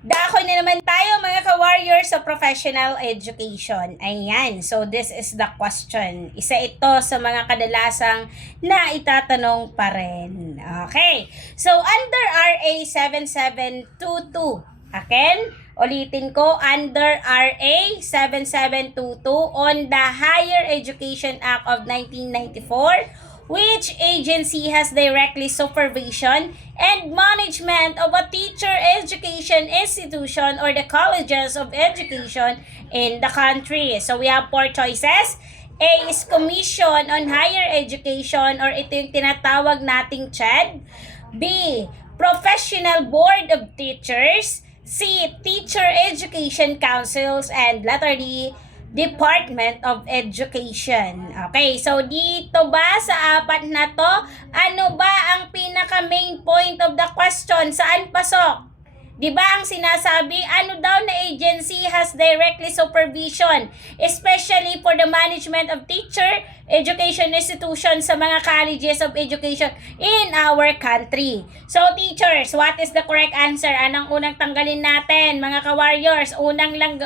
Dako na naman tayo mga ka-warriors sa professional education. Ayan, so this is the question. Isa ito sa mga kadalasang na itatanong pa rin. Okay, so under RA 7722, akin, ulitin ko, under RA 7722 on the Higher Education Act of 1994, which agency has directly supervision and management of a teacher education institution or the colleges of education in the country. So we have 4 choices. A is Commission on Higher Education, or ito yung tinatawag nating CHED. B, Professional Board of Teachers. C, Teacher Education Councils. And letter D, Department of Education. Okay, so dito ba sa apat na to, ano ba ang pinaka main point of the question? Saan pasok? Di ba ang sinasabi, ano daw na agency has directly supervision, especially for the management of teacher education institutions sa mga colleges of education in our country. So teachers, what is the correct answer? Anong unang tanggalin natin, mga ka-warriors? Unang lang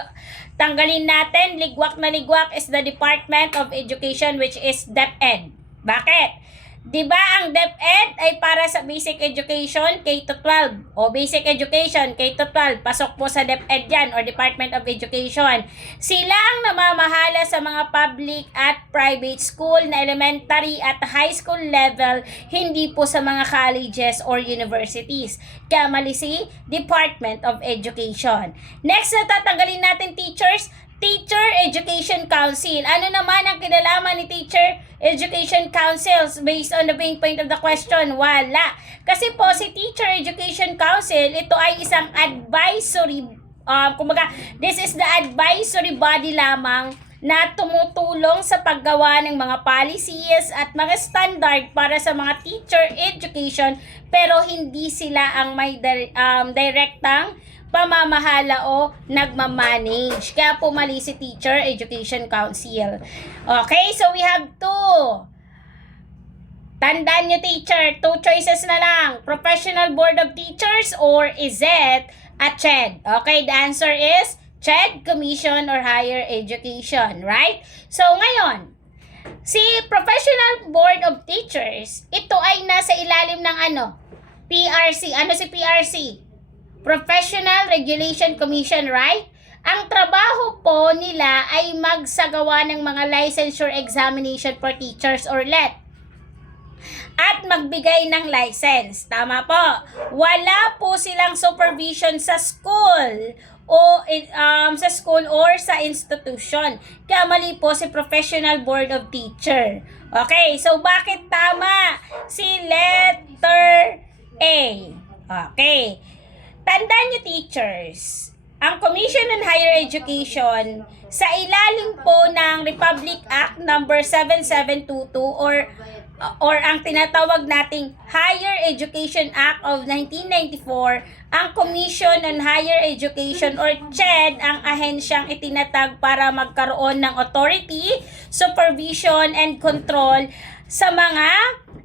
tanggalin natin, ligwak na ligwak, is the Department of Education, which is DepEd. Bakit? Diba ang DepEd ay para sa basic education K-12 o basic education K-12, pasok po sa DepEd yan, or Department of Education. Sila ang namamahala sa mga public at private school na elementary at high school level, hindi po sa mga colleges or universities. Kaya mali si Department of Education. Next na tatanggalin natin, teachers, Teacher Education Council. Ano naman ang kinalaman ni Teacher Education Councils based on the main point of the question? Wala. Kasi po si Teacher Education Council, ito ay isang advisory, kumbaga, this is the advisory body lamang na tumutulong sa paggawa ng mga policies at mga standard para sa mga teacher education, pero hindi sila ang may direktang pamamahala o nagmamanage. Kaya pumali si Teacher Education Council. Okay, so we have 2. Tandaan nyo, teacher, 2 choices na lang. Professional Board of Teachers, or is it a CHED? Okay, the answer is CHED, Commission or Higher Education, right? So ngayon, si Professional Board of Teachers, ito ay nasa ilalim ng ano? PRC. Ano si PRC? Professional Regulation Commission, right? Ang trabaho po nila ay magsagawa ng mga licensure examination for teachers or LET at magbigay ng license. Tama po. Wala po silang supervision sa school o sa school or sa institution. Kaya mali po si Professional Board of Teacher. Okay, so bakit tama si letter A? Okay. Tandaan niyo, teachers, ang Commission on Higher Education sa ilalim po ng Republic Act number 7722 or ang tinatawag nating Higher Education Act of 1994, ang Commission on Higher Education or CHED ang ahensyang itinatag para magkaroon ng authority, supervision, and control sa mga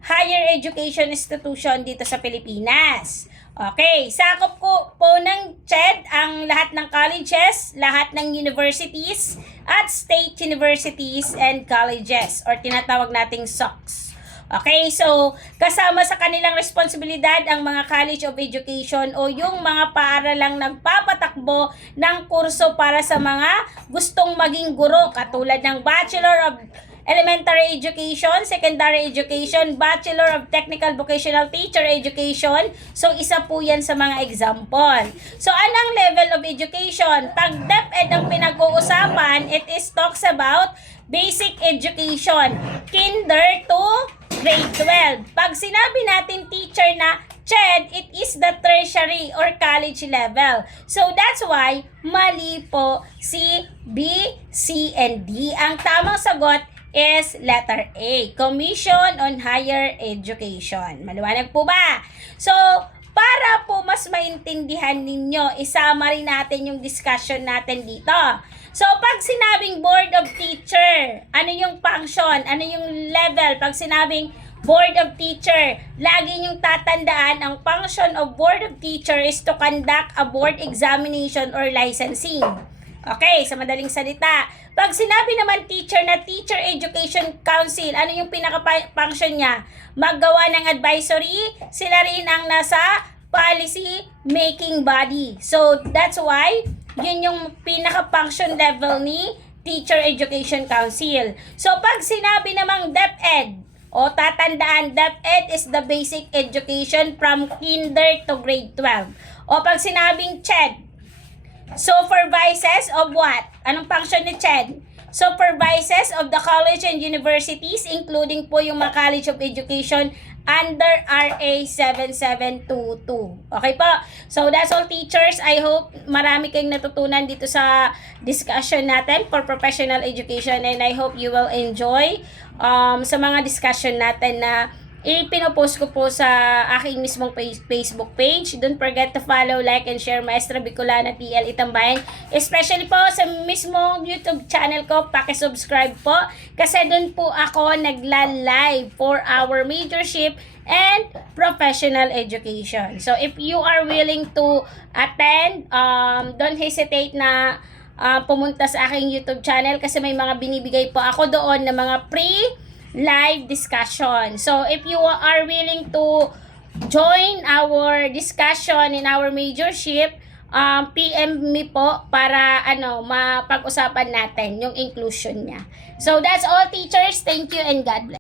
higher education institution dito sa Pilipinas. Okay, sakop po ng CHED ang lahat ng colleges, lahat ng universities, at state universities and colleges, or tinatawag nating SOCs. Okay, so kasama sa kanilang responsibilidad ang mga College of Education o yung mga paaralang nagpapatakbo ng kurso para sa mga gustong maging guro, katulad ng Bachelor of Elementary Education, Secondary Education, Bachelor of Technical Vocational Teacher Education. So, isa po yan sa mga example. So, anong level of education? Pag DepEd ang pinag-uusapan, it is talks about basic education, kinder to grade 12. Pag sinabi natin teacher na CHED, it is the tertiary or college level. So, that's why mali po si B, C, and D. Ang tamang sagot is letter A, Commission on Higher Education. Maliwanag po ba? So, para po mas maintindihan ninyo, isama rin natin yung discussion natin dito. So, pag sinabing Board of Teacher, ano yung function? Ano yung level? Pag sinabing Board of Teacher. Lagi niyong tatandaan, ang function of Board of Teacher is to conduct a board examination or licensing. Okay, sa madaling salita. Pag sinabi naman teacher na Teacher Education Council, ano yung pinaka-function niya? Maggawa ng advisory, sila rin ang nasa policy making body. So, that's why, yun yung pinaka-function level ni Teacher Education Council. So, pag sinabi namang DepEd, o tatandaan, DepEd is the basic education from kinder to grade 12. O pag sinabing CHED, supervises of what? Anong function ni CHED? Supervises of the college and universities, including po yung mga College of Education under RA 7722. Okay po? So, that's all teachers. I hope marami kayong natutunan dito sa discussion natin for professional education, and I hope you will enjoy sa mga discussion natin na ipinopost ko po sa aking mismong Facebook page. Don't forget to follow, like, and share Maestra Bicolana TL Itambayan. Especially po sa mismong YouTube channel ko, paki-subscribe po. Kasi dun po ako nagla-live for our majorship and professional education. So, if you are willing to attend, don't hesitate na pumunta sa aking YouTube channel kasi may mga binibigay po ako doon na mga live discussion. So, if you are willing to join our discussion in our majorship, PM me po para mapag-usapan natin yung inclusion niya. So, that's all teachers. Thank you and God bless.